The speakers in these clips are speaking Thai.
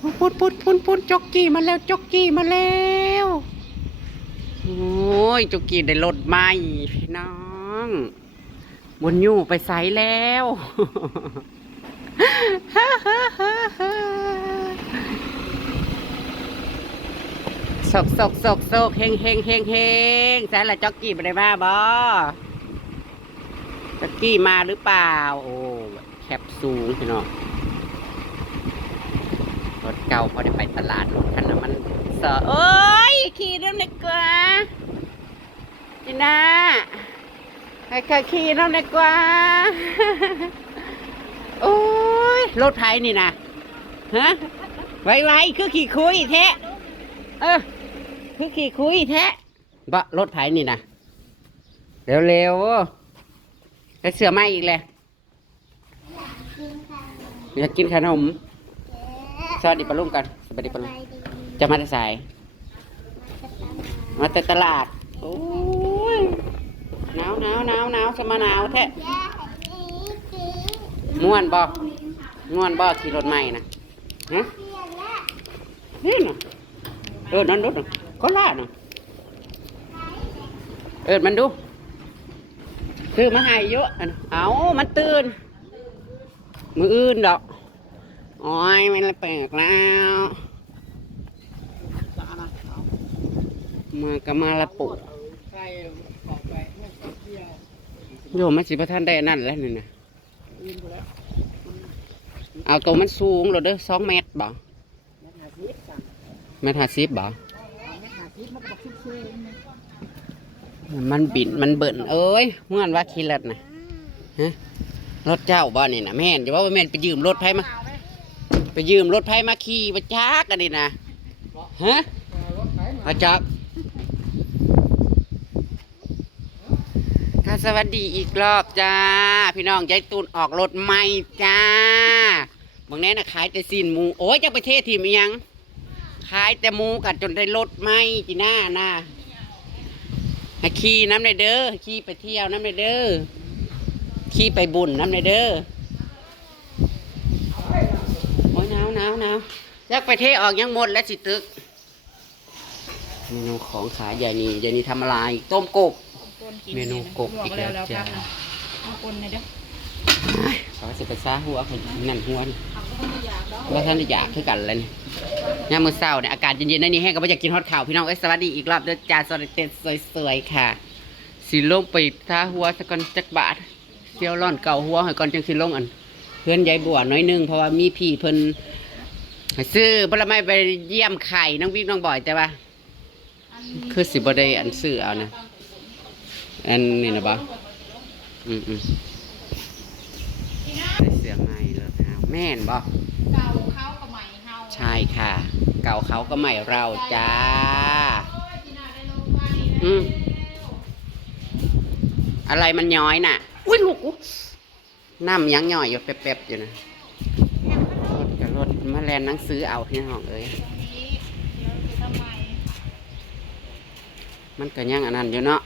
ปุดจ็อกกี้มาแล้วจ็อกกี้มาแล้วโอ้ยจ็อกกี้ได้รถใหม่พี่น้องบนยู่ไปใส่แล้วโศกเฮงใส่ละจ็อกกี้ไปได้มาบ่จ็อกกี้มาหรือเปล่าโอ้แคบสูงพี่น้องรถเก่าพอได้ไปตลาดรถคันนั้นมันเอ้ยขี่เรื่องไหนกว่าจีน่าให้ข้าขี่เรื่องไหนกว่าโอ้ยรถไถนี่นะฮะไวคือขี่คุยแท้คือขี่คุยแท้บะรถไถนี่นะเร็วๆได้เสื้อไหมอีกเลยอยากกินขนมสวัสดีปะลุงกันสวัสดีปะลุงจะมาแต่สายมาแต่ตลาดโอ้ยหนาวสมาหนาวแท้ม่วนบ่ขี่รถใหม่นะฮะนี่น่ะนั่นรถน่ะก็ล่าน่ะมันดูคือมาให้เยอะเอามันตื่นมืออื่นดอกโอ้ยมันแปลกแล้วมาละปุโยมมาสิพระท่านได้นั่นแล้วนี่นะเอาตัวมันสูงเลยเด้อ2 เมตรบ่1.50 เมตรบ่มันบินมันเบิ่นเอ้ยเมื่อวันว่าขี่รถนะฮะรถเจ้าบ่นี่นะแม่นจะว่าแม่นไปยืมรถไผมาขี่มาจักกันนี่นะฮะมาจักสวัสดีอีกรอบจ้าพี่น้องยายตูนออกรถใหม่จ้าบางแน่น่ะขายแต่ซีนหมูโอ้ยจะไปเทศทีมยังขายแต่หมูกันจนได้รถใหม่จีน่านะให้ขี่น้ำในเด้อขี่ไปเที่ยวน้ำในเด้อขี่ไปบุญน้ำในเด้อโอ้ยหนาวอยากไปเทออกยังหมดแล้วสิตึกเมนูของขายใหญ่นี่ทำอะไรต้มกบเมนูกบอีกแล้วจ้าขอสิไปซ่าหัวคนนั่นหัวว่าท่านอยากคือกันเลยนี่มื้อเช้าเนี่ยอากาศเย็นๆนี่แห้งก็ไม่อยากกินฮอตข่าวพี่น้องสวัสดีอีกรอบเด้อจ้าสวัสดีเต็มสวยๆค่ะสีลงไปท่าหัวสักก่อนจักบาทเที่ยวร่อนเก่าหัวให้ก่อนจังสีลงอันเพื่อนยายบัวน้อยนึงเพราะว่ามีพี่เพิ่นซื้อผลไม้ไปเยี่ยมไข่น้องวิ่งน้องบ่อยแต่ว่าคือสิบ่ได้อันซื้อเอานะอันนี้นะบ่ได้เสื้อใหม่เลยแม่นบ่เก่าเขาก็ใหม่เฮาใช่ค่ะเก่าเขาก็ใหม่เราจ้าอะไรมันย้อยน่ะอุ้ยลูกน้ำยังย่อยอยู่แป๊บๆอยู่นะรถมาแลนหนังสือเอาที่ห้องเอ้ยมันก็ยังอันนั้นอยู่เนาะ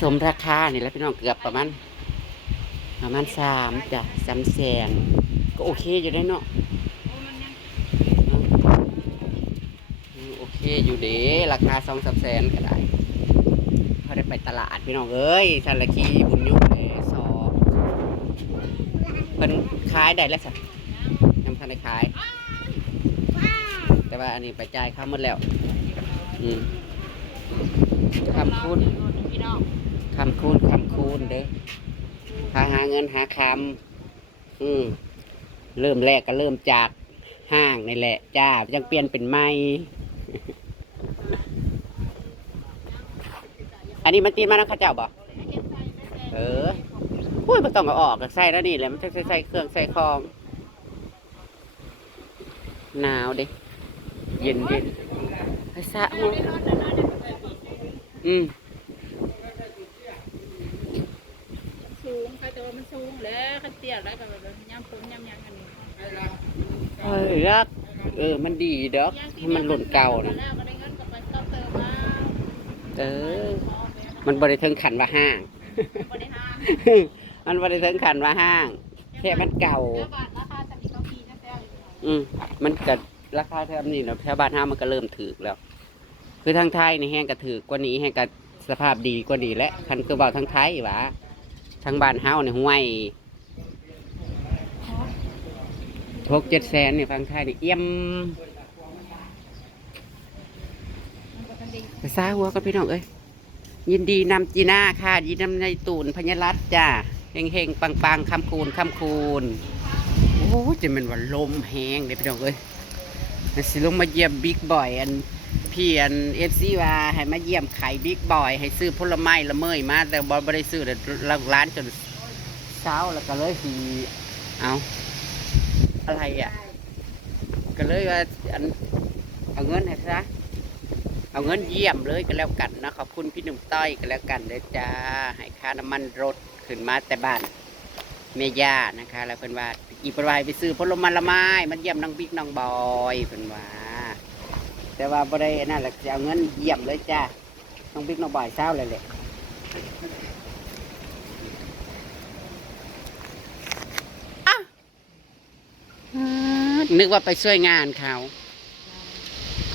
สมราคานี่แล้วพี่น้องเกือบประมาณ3จ้ะ300,000ก็โอเคอยู่ได้เนาะโอเคอยู่เด้ราคา2-3 แสนก็ได้พอได้ไปตลาดพี่น้องเอ้ยชันละคีบุญยุเลย2เป็นขายได้แล้วสิยังทันได้ขายแต่ว่าอันนี้ไปจ่ายค่าหมดแล้วคำคูณเด้หาเงินหาคำเริ่มแรกก็เริ่มจากห้างนี่แหละจ้ายังเปลี่ยนเป็นไม้อันนี้มันตีนมาแล้วข้าเจ้าบ่พูดไม่ต้องเอาออกใส่แล้วนี่แหละมันใส่เครื่องใส่คองหนาวดิเย็นไอ้สะหัวสูงใครแต่ว่ามันสูงแล้วขันเตี้ยแล้วก็แบบย่ำยังอันนี้รักมันดีเด้อมันหล่นเก่านะมันบริเทิงขันว่าห้างมันบริเทิงขันว่าห้างแค่มันเก่า มันก็ราคาแถวนี้แล้วแถวบ้านเฮามันก็เริ่มถูกแล้ว คือทางไทยในแห้งกระถือกว่านี้แห้งกระสภาพดีกว่านี้และคันคือเบาทางไทยหวะทางบ้านเฮาในห้วย6-7 แสนเนี่ยฟังไทยนี่เอี่ยมภาษาหัวกับพี่น้องเอ้ยยินดีนำจีน่าค่ะยินดีนำในตูนพญรัตน์จ้าเฮงเฮงปังปังคำคูณคำคูณโอ้จะเป็นวันลมแห้งเด้พี่น้องเอ้ยสิลงมาเยี่ยมบิ๊กบอยอันพี่อันFCว่าให้มาเยี่ยมไข่บิ๊กบอยให้ซื้อผลไม้ละเมยมาแต่บ่ได้ซื้อแต่ร้านจนเช้าแล้วก็เลยสิเอาอะไรอ่ะก็เลยว่าอันเอาเงินให้ซะเอาเงินเยี่ยมเลยก็แล้วกันนะขอบคุณพี่หนุ่มต้อยก็แล้วกันเลยจ้าให้ค่าน้ำมันรถขึ้นมาแต่บ้านเมย่านะคะแล้วเพิ่นว่าอีปรายไปซื้อผลไม้ละไม้มาเยี่ยมน้องบิ๊กน้องบอยเพิ่นว่าแต่ว่าบ่ได้นั่นแหละจะเอาเงินเยี่ยมเลยจ้าน้องบิ๊กน้องบอยเช้าเลยแหละนึกว่าไปช่วยงานเขา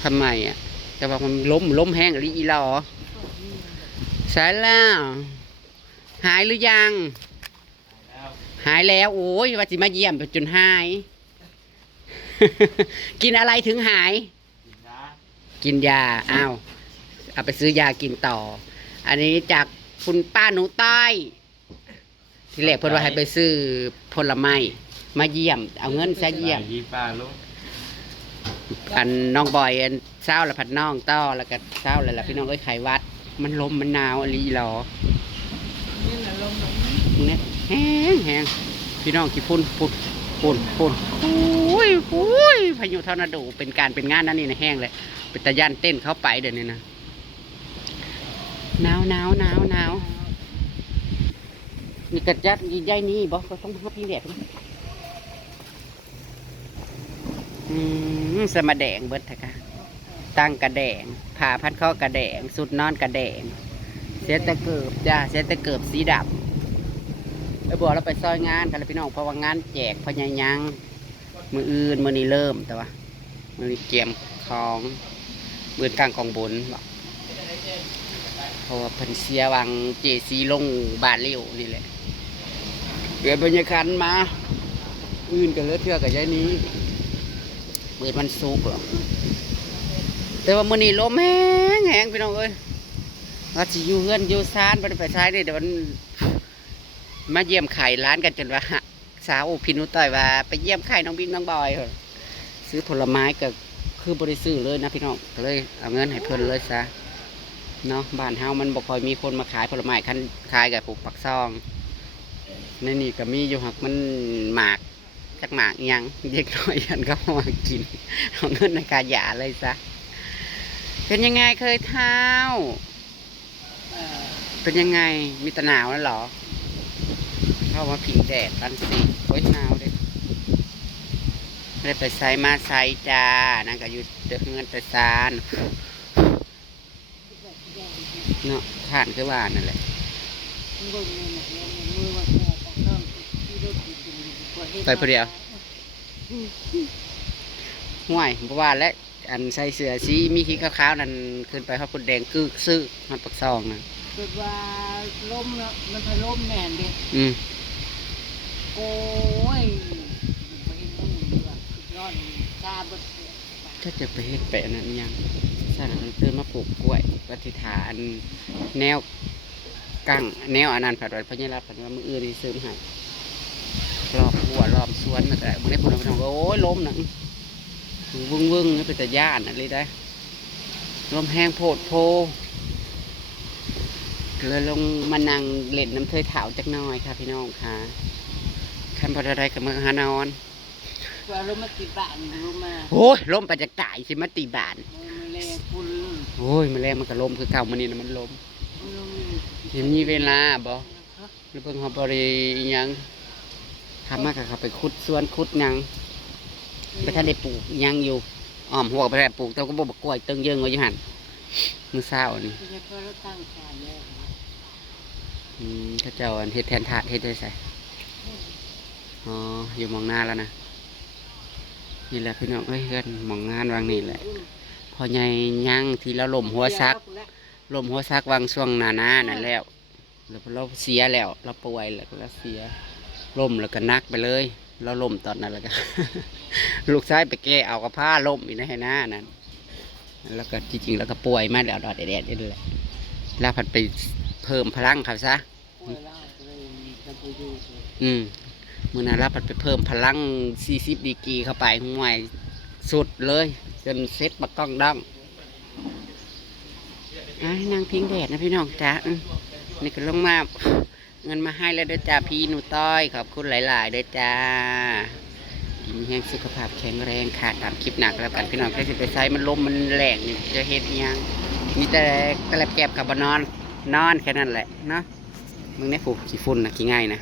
ทำไมอ่ะแต่ว่ามันล้มแห้งหรืออีหลอสายแล้วหายหรือยังหายแล้วโอ้ยว่าจิมาเยี่ยมจนหาย กินอะไรถึงหายกินยาอ้าวเอาไปซื้อยากินต่ออันนี้จากคุณป้าหนูต้อยที่แรกเพิ่นว่าให้ไปซื้อผลไม้มาเยี่ยมเอาเงินซะเยี่ยมอันน้องบอยอันเศร้าละผัดน้องต้อแล้วก็เศร้าเลยล่ะพี่น้องเอ้ยไขวัดมันลมมันหนาวอะไรหรอนี่แหละลมเนี่ยแห้งพี่น้องกี่พุ่นโอ้ยพายุทอร์นาโดเป็นการเป็นงานนั่นนี่นะแห้งเลยเป็นตะยันเต้นเข้าไปเดี๋ยวนี้นะหนาวนี่กระจัดยิ่งใหญ่นี่บอกก็ต้องมาพี่แดดสมาแดงเบิดค่ะตั้งกระแดงผ่าพันข้อกระแดงสุดนอนกระแดงเสียตะเกิบจ้าเสียตะเกิบสีดำไปบอกเราไปซอยงานกันเลยพี่น้องเพราะว่างานแจกพญายังมืออื่นมือนี้เริ่มแต่ว่ามือนี้เกี่ยมของเบือนกลางของบนบอกเพราะว่าเพิ่นเสียวังเจซีลงบาทเลี้ยวนี่แหละเกิดบรรยากาศมาอื่นกันเลยเทื่อกับยายนี้เปิดมันสุกหรอแต่ว่ามื้อนี้ลมแห้งพี่น้องเอ้ยว่าสิอยู่เฮือนอยู่ซ่านบ่ได้ไปใช้นี่เดี๋ยวมันมาเยี่ยมไข่ร้านกันจนว่าสาวพี่นุ้ยต่อยว่าไปเยี่ยมไข่น้องบิ๊กน้องบอยซื้อผลไม้ก็คือบริซื้อเลยนะพี่น้องก็เลยเอาเงินให้เพิ่นเลยซะเนาะบ้านเฮามันบ่ค่อยมีคนมาขายผลไม้คันขายกับปลูกปักซองในนี่ก็มีอยู่หักมันหมากจักหมากยังเด็กน้อยยันก็มากินเอาเงินในกาหยาเลยซะเป็นยังไงเคยเท้าเป็นยังไงมีตะหนาวแล้วหรอเข้ามาผิงแดดตันสิโอ้ยหนาวเลยไม่ได้ไปไซมาไซจ้านั่นก็อยู่เดือดเงินแต่ซานเนาะผ่านคือว่านั่นแหละไปพอดียวห่วยเพราะว่าและอันใส่เสื้อสีมีขี้ขาวๆนั่นขึ้นไปเขาคนแดงคือซื้อมันปักซองนะเกิดว่าล้มแล้วมันพะล้มแน่นเด็กโอ้ยไปเห็นต้องหมุนดีกว่าสุดยอดชาบดถ้าจะไปเฮ็ดแปะนั่นยังสร้างเติมมาปลูกกล้วยปฏิฐานแนวกั้งแนวอนันต์ผัดไว้พญารัตน์ผัดว่ามืออื่นที่ซื้อมาให้รอบหัวรอบสวนอะไรมึงได้ผลผลิตโอ้ยล้มหนังวึ่งนี่เป็นแต่ย่านอะไรได้ลมแห้งโพดโพเลยลงมานั่งเล่นน้ำเทยเถาจักน้อยค่ะพี่น้องค่ะขันพอได้กับมือหานอนว่าลมมาตีบ้านลมมาโอ้ยลมไปจากตายสิมาตีบ้านมันแรงคุณโอ้ยมันแรงมันก็ลมคือเก่ามันนี่นะมันลมเห็นมีเวลาบ่หรือเพิ่งเขาบริยังทำมากกับเขาไปขุดสวนขุดยังไปท่านได้ปลูกยังอยู่อ้อมหัวไปแต่ปลูกแต่ก็บอกกล้วยตึงเยิงไว้อยู่หันมือเศร้านี่ถ้าเจ้าอันเฮ็ดแทนถาดเฮ็ดได้ใส่อ๋ออยู่มองหน้าแล้วนะ นี่แหละพี่น้องเอ้ยเพื่อนหมองงานวางนี่แหละพอใหญ่ย่างที่เราล้มหัวซักวางช่วงหน้านั่นแล้วเราเสียแล้วเราป่วยแล้วเราเสียล้มแล้วก็นักไปเลยเราล้มตอนนั้นแล้วก็ ลูกชายไปแก้เอากระผ้าล้มอีกนะให้หน้านั่นแล้วก็จริงๆแล้วก็ป่วยมาแล้วดอดแดดนี่แหละแล้วผัดไปเพิ่มพลังครับซะมือนั้นรับผัดไปเพิ่มพลัง40 ดีกรีเข้าไปห่วยสุดเลยจนเซ็ตบักกล้องดังนางพิงแดดนะพี่น้องจ้านี่ก็ลงมาเงินมาให้แล้วเด้อจ้าพี่หนูต้อยขอบคุณหลายๆเด้อจ้ากินแห้งสุขภาพแข็งแรงค่ะตามคลิปหนักแล้วกันพี่น้องแค่สิไปใช้มันลมมันแรงนี่จะเฮ็ดยังมีแต่ตะแลบแก็บกับบนอนแค่นั้นแหละเนาะมึงเนี่ยผูกขี้ฝุ่นนะขี้ง่ายนะ